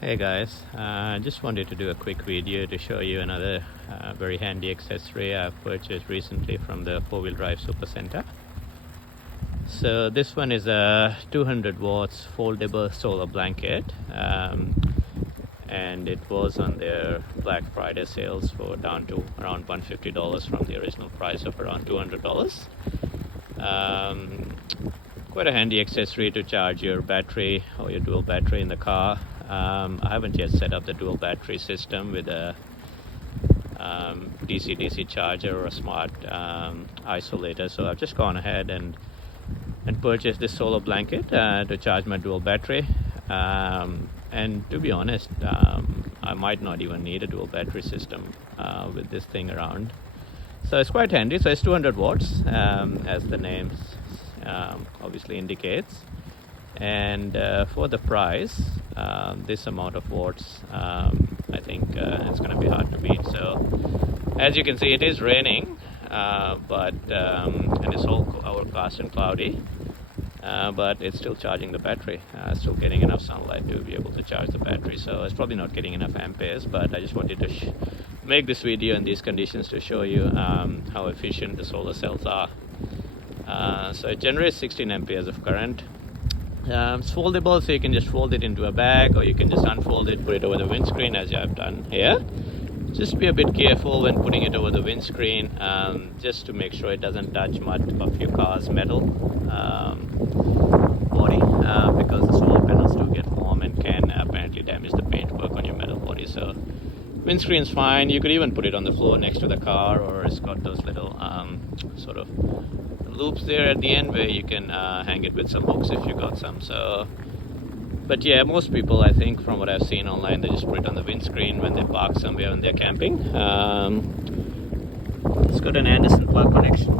Hey guys, just wanted to do a quick video to show you another very handy accessory I've purchased recently from the four-wheel drive super center. So this one is a 200 watts foldable solar blanket, and it was on their Black Friday sales for down to around $150 from the original price of around $200. Quite a handy accessory to charge your battery or your dual battery in the car. I haven't yet set up the dual battery system with a DC-DC charger or a smart isolator, so I've just gone ahead and purchased this solar blanket to charge my dual battery. And to be honest, I might not even need a dual battery system with this thing around. So it's quite handy. So it's 200 watts, as the name obviously indicates. And for the price, this amount of watts, I think it's going to be hard to beat. So as you can see, it is raining, and it's all overcast and cloudy, but it's still charging the battery, still getting enough sunlight to be able to charge the battery. So it's probably not getting enough amperes, but I just wanted to make this video in these conditions to show you how efficient the solar cells are. So it generates 16 amperes of current. It's foldable, so you can just fold it into a bag, or you can just unfold it, put it over the windscreen as I've done here. Just be a bit careful when putting it over the windscreen, just to make sure it doesn't touch much of your car's metal body, because the solar panels do get warm and can apparently damage the paintwork on your metal body. So windscreen's fine. You could even put it on the floor next to the car, or it's got those little sort of loops there at the end where you can hang it with some hooks if you got some. So, but yeah, most people, I think from what I've seen online, they just put it on the windscreen when they park somewhere when they're camping. It's got an Anderson plug connection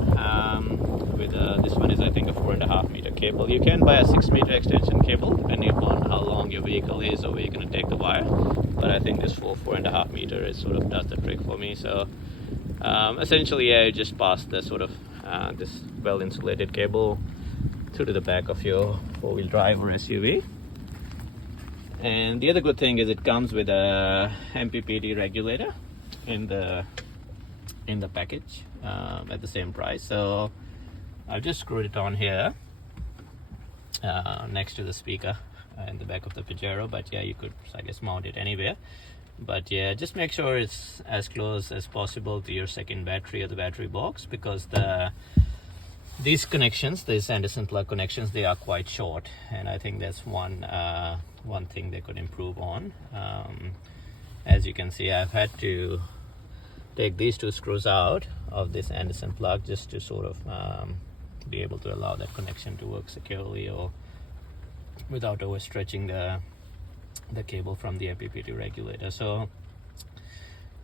with this one is, I think, a 4.5 meter cable. You can buy a 6 meter extension cable depending upon how long your vehicle is or where you're going to take the wire, but I think this 4.5 meter is sort of does the trick for me. So essentially, yeah, you just pass the sort of this well insulated cable through to the back of your four-wheel drive or SUV. And the other good thing is it comes with a MPPT regulator in the package at the same price. So I've just screwed it on here next to the speaker in the back of the Pajero, but yeah, you could, I guess, mount it anywhere. But yeah, just make sure it's as close as possible to your second battery or the battery box, because these connections, these Anderson plug connections, they are quite short, and I think that's one thing they could improve on. As you can see, I've had to take these two screws out of this Anderson plug just to sort of be able to allow that connection to work securely or without overstretching the cable from the MPPT regulator. So,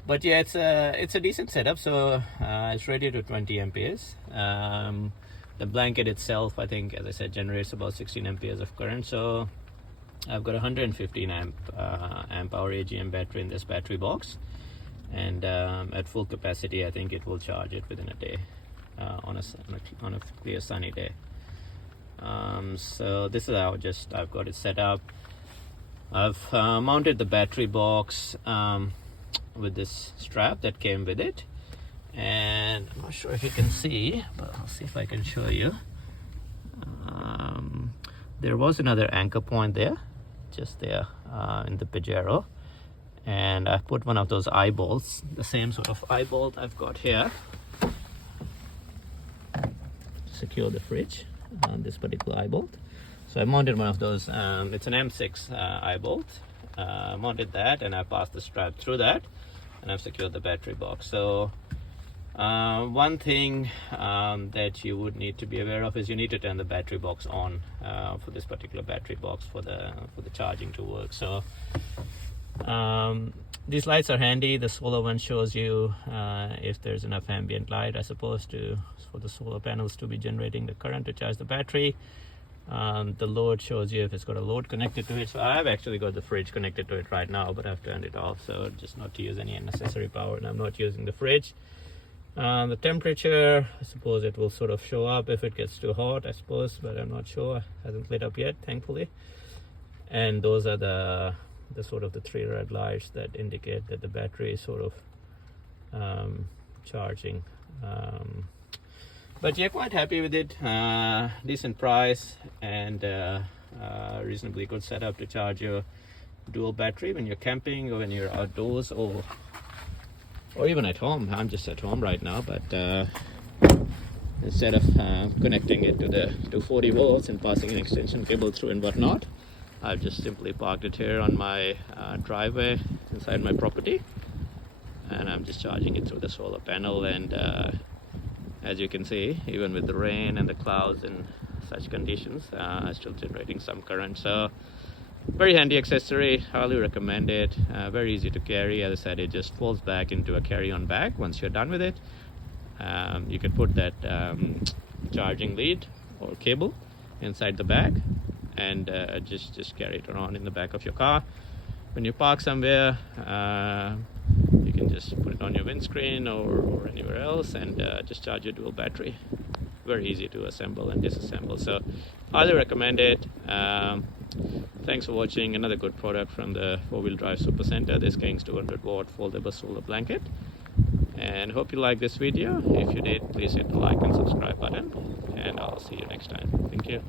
but yeah, it's a decent setup. So it's rated to 20 amperes. The blanket itself, I think, as I said, generates about 16 amperes of current. So I've got 115 amp hour AGM battery in this battery box, and at full capacity, I think it will charge it within a day on a clear sunny day. So this is how I've got it set up. I've mounted the battery box with this strap that came with it, and I'm not sure if you can see, but I'll see if I can show you. There was another anchor point there, just there in the Pajero, and I put one of those eye bolts, the same sort of eye bolt I've got here, to secure the fridge on this particular eye bolt. So I mounted one of those, it's an M6 eye bolt. Mounted that, and I passed the strap through that, and I've secured the battery box. So one thing that you would need to be aware of is you need to turn the battery box on for this particular battery box for the charging to work. So these lights are handy. The solar one shows you if there's enough ambient light, I suppose, for the solar panels to be generating the current to charge the battery. The load shows you if it's got a load connected to it. So I've actually got the fridge connected to it right now, but I've turned it off, so just not to use any unnecessary power, and I'm not using the fridge. The temperature, I suppose it will sort of show up if it gets too hot, I suppose, but I'm not sure. It hasn't lit up yet, thankfully. And those are the the three red lights that indicate that the battery is sort of charging. But yeah, quite happy with it. Decent price and reasonably good setup to charge your dual battery when you're camping or when you're outdoors or even at home. I'm just at home right now, but instead of connecting it to the 40 volts and passing an extension cable through and whatnot, I've just simply parked it here on my driveway inside my property, and I'm just charging it through the solar panel. And as you can see, even with the rain and the clouds and such conditions, I'm still generating some current. So very handy accessory, highly recommend it. Very easy to carry. As I said, it just folds back into a carry-on bag once you're done with it. You can put that charging lead or cable inside the bag and just carry it around in the back of your car. When you park somewhere, you can just put it on your windscreen or anywhere else and just charge your dual battery. Very easy to assemble and disassemble, so highly recommend it. Thanks for watching. Another good product from the 4-wheel drive super center, this King's 200 watt foldable solar blanket. And hope you like this video. If you did, please hit the like and subscribe button, and I'll see you next time. Thank you.